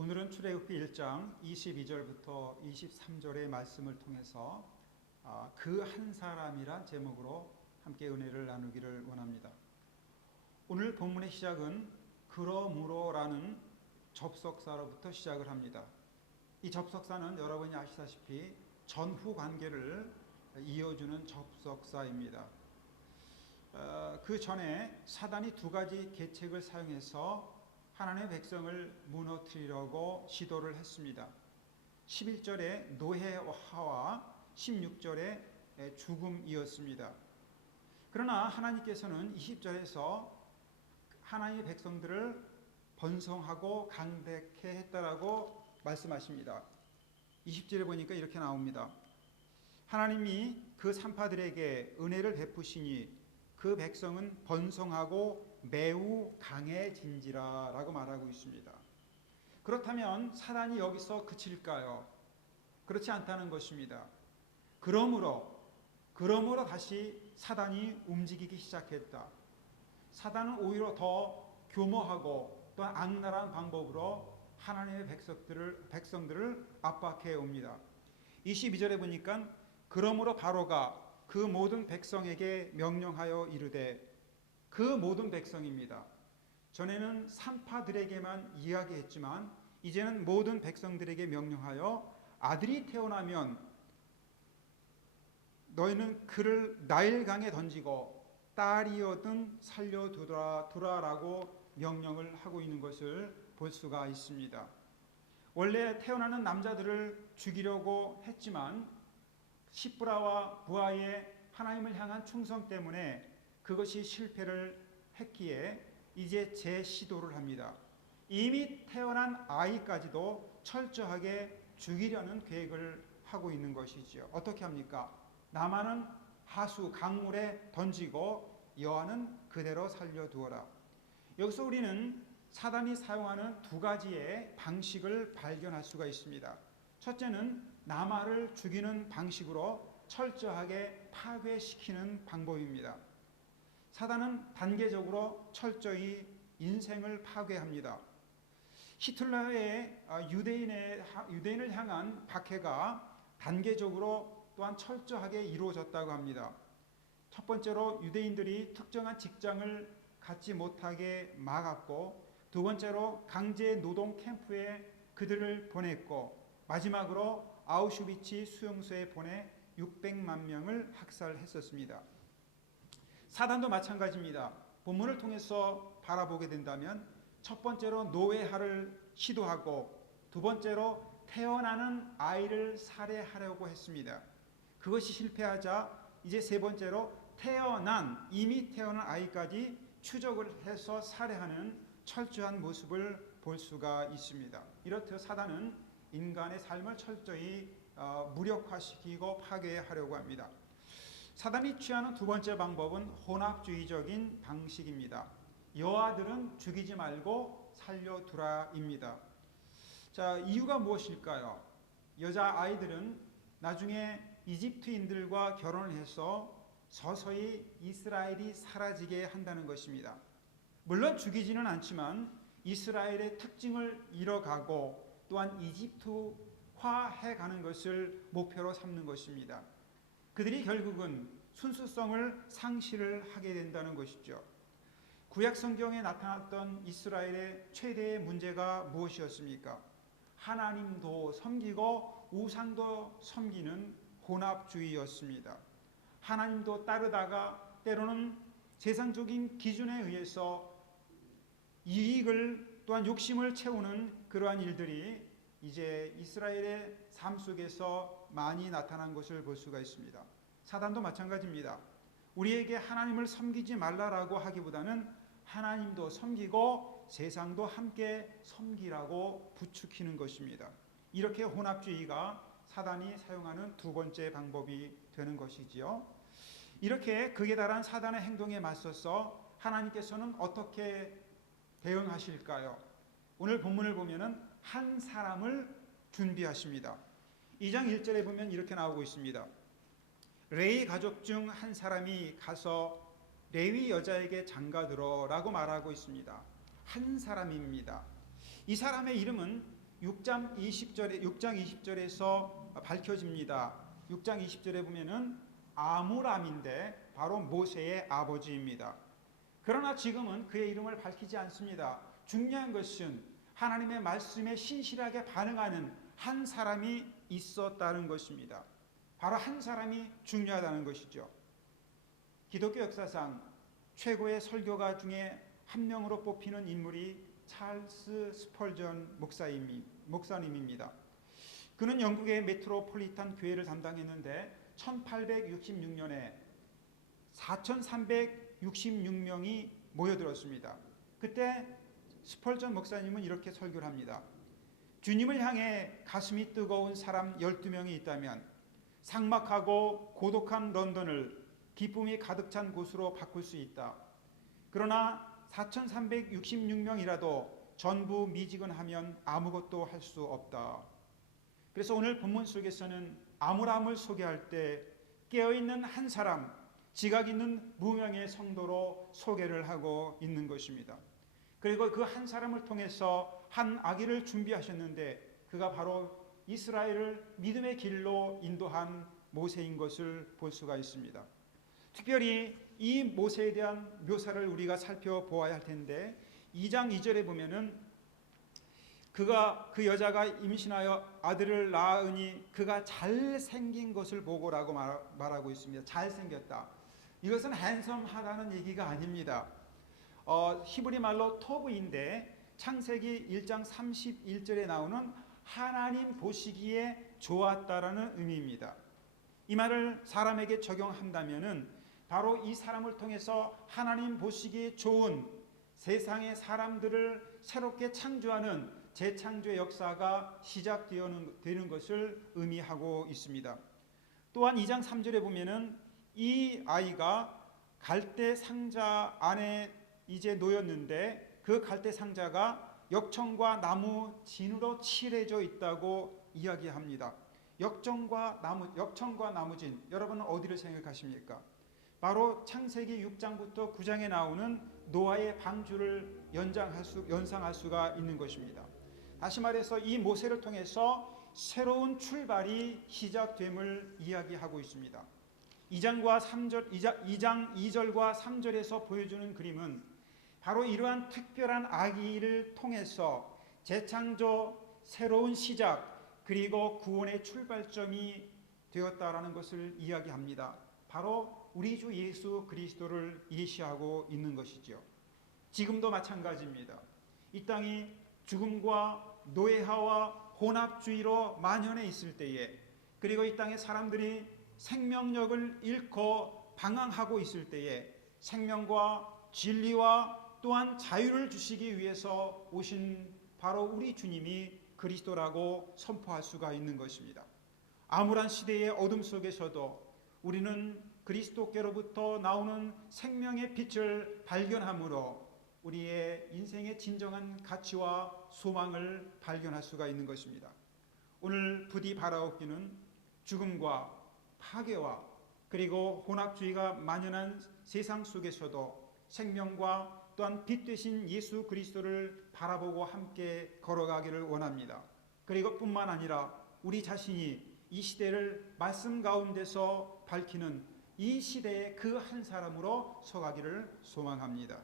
오늘은 출애굽기 1장 22절부터 23절의 말씀을 통해서 그 한 사람이란 제목으로 함께 은혜를 나누기를 원합니다. 오늘 본문의 시작은 그러므로라는 접속사로부터 시작을 합니다. 이 접속사는 여러분이 아시다시피 전후 관계를 이어주는 접속사입니다. 그 전에 사단이 두 가지 계책을 사용해서 하나님의 백성을 무너뜨리려고 시도를 했습니다. 11절에 노예화와 16절에 죽음이었습니다. 그러나 하나님께서는 20절에서 하나님의 백성들을 번성하고 강대케 했다라고 말씀하십니다. 20절에 보니까 이렇게 나옵니다. 하나님이 그 산파들에게 은혜를 베푸시니 그 백성은 번성하고 매우 강해진지라 라고 말하고 있습니다. 그렇다면 사단이 여기서 그칠까요? 그렇지 않다는 것입니다. 그러므로 다시 사단이 움직이기 시작했다. 사단은 오히려 더 교모하고 또 악랄한 방법으로 하나님의 백성들을 압박해 옵니다. 22절에 보니까 그러므로 바로가 그 모든 백성에게 명령하여 이르되, 그 모든 백성입니다. 전에는 산파들에게만 이야기했지만 이제는 모든 백성들에게 명령하여 아들이 태어나면 너희는 그를 나일강에 던지고 딸이어든 살려두라라고 명령을 하고 있는 것을 볼 수가 있습니다. 원래 태어나는 남자들을 죽이려고 했지만 시브라와 부하의 하나님을 향한 충성 때문에 그것이 실패를 했기에 이제 재시도를 합니다. 이미 태어난 아이까지도 철저하게 죽이려는 계획을 하고 있는 것이죠. 어떻게 합니까? 남아는 하수 강물에 던지고 여아는 그대로 살려두어라. 여기서 우리는 사단이 사용하는 두 가지의 방식을 발견할 수가 있습니다. 첫째는 남아를 죽이는 방식으로 철저하게 파괴시키는 방법입니다. 사단은 단계적으로 철저히 인생을 파괴합니다. 히틀러의 유대인을 향한 박해가 단계적으로 또한 철저하게 이루어졌다고 합니다. 첫 번째로 유대인들이 특정한 직장을 갖지 못하게 막았고, 두 번째로 강제 노동 캠프에 그들을 보냈고, 마지막으로 아우슈비츠 수용소에 보내 600만 명을 학살했었습니다. 사단도 마찬가지입니다. 본문을 통해서 바라보게 된다면 첫 번째로 노예화를 시도하고, 두 번째로 태어나는 아이를 살해하려고 했습니다. 그것이 실패하자 이제 세 번째로 이미 태어난 아이까지 추적을 해서 살해하는 철저한 모습을 볼 수가 있습니다. 이렇듯 사단은 인간의 삶을 철저히 무력화시키고 파괴하려고 합니다. 사단이 취하는 두 번째 방법은 혼합주의적인 방식입니다. 여아들은 죽이지 말고 살려두라입니다. 자, 이유가 무엇일까요? 여자아이들은 나중에 이집트인들과 결혼을 해서 서서히 이스라엘이 사라지게 한다는 것입니다. 물론 죽이지는 않지만 이스라엘의 특징을 잃어가고 또한 이집트화해가는 것을 목표로 삼는 것입니다. 그들이 결국은 순수성을 상실을 하게 된다는 것이죠. 구약 성경에 나타났던 이스라엘의 최대의 문제가 무엇이었습니까? 하나님도 섬기고 우상도 섬기는 혼합주의였습니다. 하나님도 따르다가 때로는 세상적인 기준에 의해서 이익을 또한 욕심을 채우는 그러한 일들이 이제 이스라엘의 삶 속에서 많이 나타난 것을 볼 수가 있습니다. 사단도 마찬가지입니다. 우리에게 하나님을 섬기지 말라라고 하기보다는 하나님도 섬기고 세상도 함께 섬기라고 부추기는 것입니다. 이렇게 혼합주의가 사단이 사용하는 두 번째 방법이 되는 것이지요. 이렇게 극에 달한 사단의 행동에 맞서서 하나님께서는 어떻게 대응하실까요? 오늘 본문을 보면은 한 사람을 준비하십니다. 2장 1절에 보면 이렇게 나오고 있습니다. 레위 가족 중 한 사람이 가서 레위 여자에게 장가들어 라고 말하고 있습니다. 한 사람입니다. 이 사람의 이름은 6장 20절에서 밝혀집니다. 6장 20절에 보면은 아므람인데 바로 모세의 아버지입니다. 그러나 지금은 그의 이름을 밝히지 않습니다. 중요한 것은 하나님의 말씀에 신실하게 반응하는 한 사람이 있었다는 것입니다. 바로 한 사람이 중요하다는 것이죠. 기독교 역사상 최고의 설교가 중에 한 명으로 뽑히는 인물이 찰스 스펄전 목사님입니다. 그는 영국의 메트로폴리탄 교회를 담당했는데 1866년에 4,366명이 모여들었습니다. 그때 스펄전 목사님은 이렇게 설교를 합니다. 주님을 향해 가슴이 뜨거운 사람 12명이 있다면 삭막하고 고독한 런던을 기쁨이 가득 찬 곳으로 바꿀 수 있다. 그러나 4,366명이라도 전부 미지근하면 아무것도 할 수 없다. 그래서 오늘 본문 속에서는 아므람을 소개할 때 깨어있는 한 사람, 지각 있는 무명의 성도로 소개를 하고 있는 것입니다. 그리고 그 한 사람을 통해서 한 아기를 준비하셨는데 그가 바로 이스라엘을 믿음의 길로 인도한 모세인 것을 볼 수가 있습니다. 특별히 이 모세에 대한 묘사를 우리가 살펴보아야 할 텐데 2장 2절에 보면은 그 여자가 임신하여 아들을 낳으니 그가 잘생긴 것을 보고라고 말하고 있습니다. 잘생겼다. 이것은 핸섬하다는 얘기가 아닙니다. 히브리 말로 토브인데 창세기 1장 31절에 나오는 하나님 보시기에 좋았다라는 의미입니다. 이 말을 사람에게 적용한다면은 바로 이 사람을 통해서 하나님 보시기에 좋은 세상의 사람들을 새롭게 창조하는 재창조의 역사가 시작되는 것을 의미하고 있습니다. 또한 2장 3절에 보면은 이 아이가 갈대 상자 안에 이제 놓였는데 그 갈대 상자가 역청과 나무 진으로 칠해져 있다고 이야기합니다. 역청과 나무진, 여러분은 어디를 생각하십니까? 바로 창세기 6장부터 9장에 나오는 노아의 방주를 연상할 수가 있는 것입니다. 다시 말해서 이 모세를 통해서 새로운 출발이 시작됨을 이야기하고 있습니다. 2장 2절과 3절에서 보여주는 그림은 바로 이러한 특별한 아기를 통해서 재창조, 새로운 시작, 그리고 구원의 출발점이 되었다라는 것을 이야기합니다. 바로 우리 주 예수 그리스도를 예시하고 있는 것이죠. 지금도 마찬가지입니다. 이 땅이 죽음과 노예화와 혼합주의로 만연해 있을 때에, 그리고 이 땅의 사람들이 생명력을 잃고 방황하고 있을 때에 생명과 진리와 또한 자유를 주시기 위해서 오신 바로 우리 주님이 그리스도라고 선포할 수가 있는 것입니다. 암울한 시대의 어둠 속에서도 우리는 그리스도께로부터 나오는 생명의 빛을 발견함으로 우리의 인생의 진정한 가치와 소망을 발견할 수가 있는 것입니다. 오늘 부디 바라옵기는 죽음과 파괴와 그리고 혼합주의가 만연한 세상 속에서도 생명과 또한 빛 되신 예수 그리스도를 바라보고 함께 걸어가기를 원합니다. 그리고 뿐만 아니라 우리 자신이 이 시대를 말씀 가운데서 밝히는 이 시대의 그 한 사람으로 서가기를 소망합니다.